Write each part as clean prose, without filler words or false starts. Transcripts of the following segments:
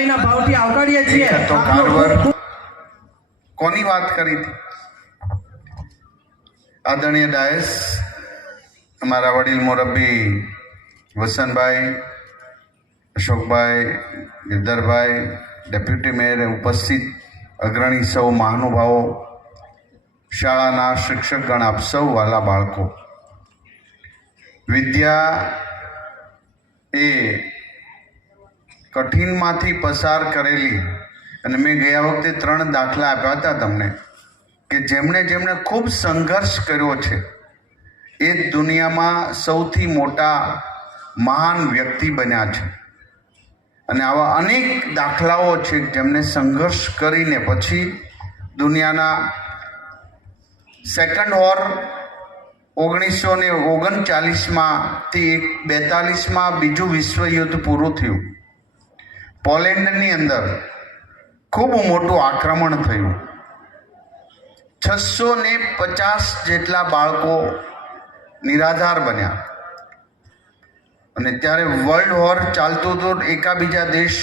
હૃદયના ભાવથી આવકારીએ છીએ। તો કારવર કોની વાત કરી હતી? આદરણીય ડાયસ, અમારા વડીલ મોરબી વસંતભાઈ, અશોકભાઈ, ગિરધરભાઈ, ડેપ્યુટી મેયર, ઉપસ્થિત અગ્રણી સૌ મહાનુભાવો, શાળાના શિક્ષકગણ, આપ સૌ વાલા બાળકો, વિદ્યા એ કઠિનમાંથી પસાર કરેલી, અને મેં ગયા વખતે 3 દાખલા આપ્યા હતા તમને કે જેમણે જેમણે ખૂબ સંઘર્ષ કર્યો છે એ દુનિયામાં સૌથી મોટા મહાન વ્યક્તિ બન્યા છે। અને આવા અનેક દાખલાઓ છે જેમને સંઘર્ષ કરીને પછી દુનિયાના સેકન્ડ વોર 1939માંથી 42માં બીજું વિશ્વયુદ્ધ પૂરું થયું। પોલેન્ડની અંદર ખૂબ મોટું આક્રમણ થયું, 650 જેટલા બાળકો નિરાધાર બન્યા, અને ત્યારે વર્લ્ડ વોર ચાલતું હતું, એકાબીજા દેશ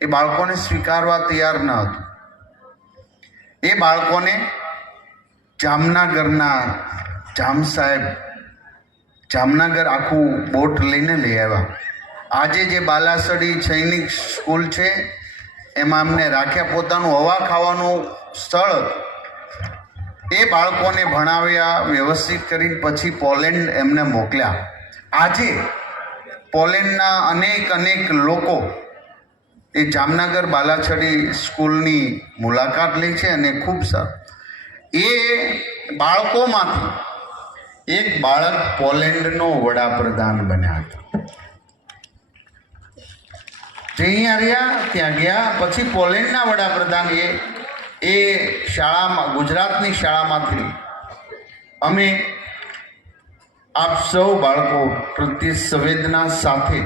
એ બાળકોને સ્વીકારવા તૈયાર ન હતું। એ બાળકોને જામનગરના જામ સાહેબ જામનગર આખું બોટ લઈને લઈ આવ્યા। આજે જે બાલાસડી સૈનિક સ્કૂલ છે એમાં અમને રાખ્યા, પોતાનું હવા ખાવાનું સ્થળ। એ બાળકોને ભણાવ્યા, વ્યવસ્થિત કરીને પછી પોલેન્ડ એમને મોકલ્યા। આજે પોલેન્ડના અનેક લોકો એ જામનગર બાલાછડી સ્કૂલની મુલાકાત લે છે, અને ખૂબ સારું। એ બાળકોમાંથી એક બાળક પોલેન્ડનો વડાપ્રધાન બન્યા હતા। જે અહીંયા રહ્યા ત્યાં ગયા, પછી પોલેન્ડના વડાપ્રધાન એ શાળામાં, ગુજરાતની શાળામાંથી અમે આપ સૌ બાળકો પ્રત્યે સંવેદના સાથે,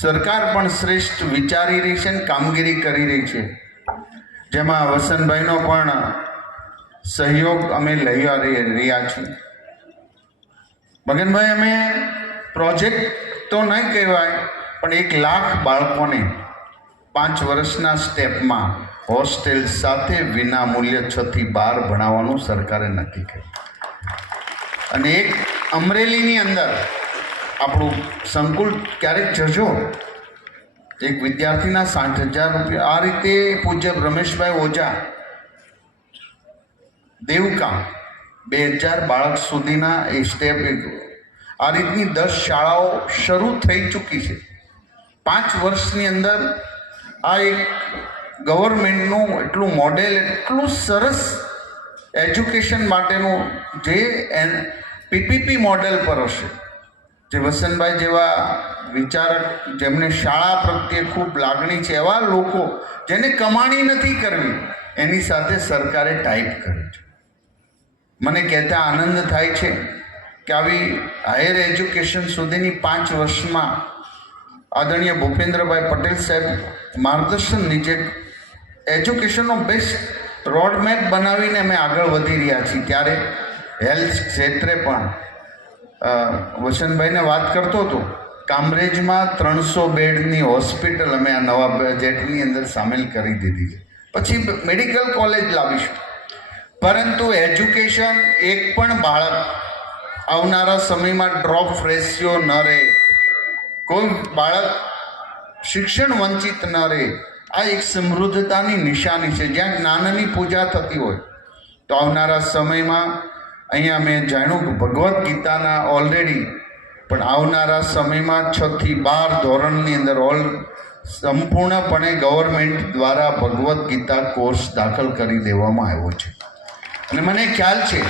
સરકાર પણ શ્રેષ્ઠ વિચારી રહી છે અને કામગીરી કરી રહી છે, જેમાં વસંતભાઈનો પણ સહયોગ અમે લઈ રહ્યા છીએ। મગનભાઈ, અમે પ્રોજેક્ટ તો નહીં કહેવાય, પણ 1 લાખ બાળકોને 5 વર્ષના સ્ટેપમાં હોસ્ટેલ સાથે વિના મૂલ્ય 6 થી 12 ભણાવવાનું સરકારે નક્કી કર્યું। અને એક અમરેલીની અંદર આપણું સંકુલ, ક્યારેક જજો, એક વિદ્યાર્થીના 60,000 રૂપિયા આ રીતે પૂજ્ય રમેશભાઈ ઓઝા દેવકા 2000 બાળક સુધીના એ સ્ટેપ, આ રીતની 10 શાળાઓ શરૂ થઈ ચૂકી છે। 5 વર્ષની અંદર આ એક ગવર્મેન્ટનું એટલું મોડેલ, એટલું સરસ એજ્યુકેશન માટેનું, જે પીપીપી મોડેલ પર હશે, જે વસંતભાઈ જેવા વિચારક, જેમને શાળા પ્રત્યે ખૂબ લાગણી છે, એવા લોકો જેને કમાણી નથી કરવી, એની સાથે સરકારે ટાઈપ કર્યું છે। મને કહેતા આનંદ થાય છે કે આવી હાયર એજ્યુકેશન સુધીની 5 વર્ષમાં આદરણીય ભૂપેન્દ્રભાઈ પટેલ સાહેબ માર્ગદર્શન નીચે એજ્યુકેશનનો બેસ્ટ રોડમેપ બનાવીને અમે આગળ વધી રહ્યા છીએ। ત્યારે હેલ્થ ક્ષેત્રે પણ વસંતભાઈને વાત કરતો હતો, કામરેજમાં 300 બેડની હોસ્પિટલ અમે આ નવા બજેટની અંદર સામેલ કરી દીધી છે। પછી મેડિકલ કોલેજ લાવીશું, પરંતુ એજ્યુકેશન, એક પણ બાળક આવનારા સમયમાં ડ્રોપ રેશિયો ન રહે, કોઈ બાળક શિક્ષણ વંચિત ન રહે, આ એક સમૃદ્ધતાની નિશાની છે। જ્યાં જ્ઞાનની પૂજા થતી હોય, તો આવનારા સમયમાં અહીંયા મેં જાણ્યું કે ભગવદ્ ગીતાના ઓલરેડી, પણ આવનારા સમયમાં 6 થી 12 ધોરણની અંદર સંપૂર્ણપણે ગવર્મેન્ટ દ્વારા ભગવદ્ ગીતા કોર્સ દાખલ કરી દેવામાં આવ્યો છે। અને મને ખ્યાલ છે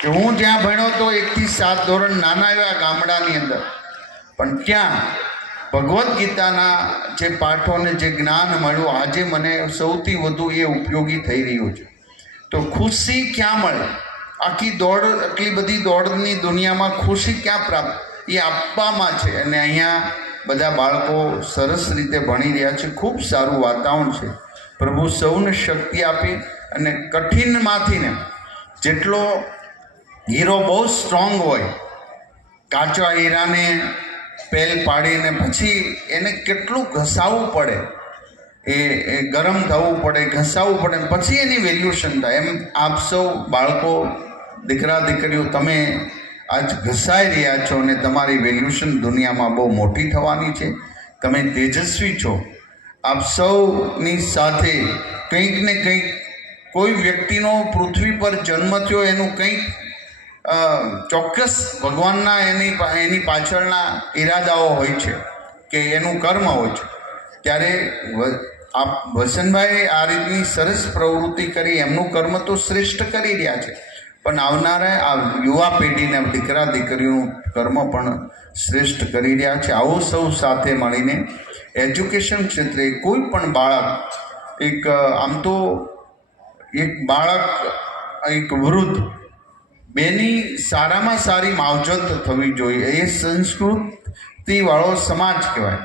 કે હું જ્યાં ભણ્યો તો 1 થી 7 ધોરણ નાના એવા ગામડાની અંદર, પણ ત્યાં ભગવદ્ ગીતાના જે પાઠોને જે જ્ઞાન મળ્યું, આજે મને સૌથી વધુ એ ઉપયોગી થઈ રહ્યું છે। તો ખુશી ક્યાં મળે? આખી દોડ, આટલી બધી દોડની દુનિયામાં ખુશી ક્યાં પ્રાપ્ત? એ આપવામાં છે। અને અહીંયા બધા બાળકો સરસ રીતે ભણી રહ્યા છે, ખૂબ સારું વાતાવરણ છે। પ્રભુ સૌને શક્તિ આપી, અને કઠિનમાંથી ને જેટલો હીરો બહુ સ્ટ્રોંગ હોય, કાચા હીરાને પેલ પાડીને પછી એને કેટલું ઘસાવવું પડે, એ ગરમ થવું પડે, ઘસાવવું પડે, પછી એની વેલ્યુશન થાય. એમ આપ સૌ બાળકો, દીકરા દીકરીઓ, તમે આજ ઘસાઈ રહ્યા છો અને તમારી વેલ્યુશન દુનિયામાં બહુ મોટી થવાની છે. તમે તેજસ્વી છો. આપ સૌની સાથે કંઈક ને કંઈક, કોઈ વ્યક્તિનો પૃથ્વી પર જન્મ થયો એનું કંઈક ચોક્કસ ભગવાનના એની પાછળના ઈરાદાઓ હોય છે કે એનું કર્મ હોય છે. ત્યારે આપ વસંતભાઈ આ રીતની સરસ પ્રવૃત્તિ કરી, એમનું કર્મ તો શ્રેષ્ઠ કરી રહ્યા છે, પણ આવનારા આ યુવા પેઢીને, દીકરા દીકરીઓનું કર્મ પણ શ્રેષ્ઠ કરી રહ્યા છે. આવો સૌ સાથે મળીને એજ્યુકેશન ક્ષેત્રે કોઈ પણ બાળક, આમ તો એક બાળક, એક વૃદ્ધ, બેની સારામાં સારી માવજત થવી જોઈએ. એ સંસ્કૃતિવાળો સમાજ કહેવાય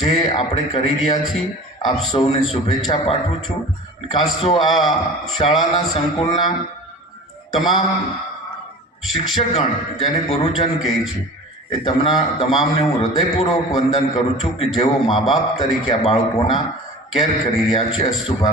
જે આપણે કરી રહ્યા છીએ. આપ સૌને શુભેચ્છા પાઠવું છું. ખાસ તો આ શાળાના સંકુલના તમામ શિક્ષકગણ, જેને ગુરુજન કહે છે, એ તમામને હું હૃદયપૂર્વક વંદન કરું છું કે જેઓ મા બાપ તરીકે આ બાળકોના કેર કરી રહ્યા છે. અસ્તુ ભારત.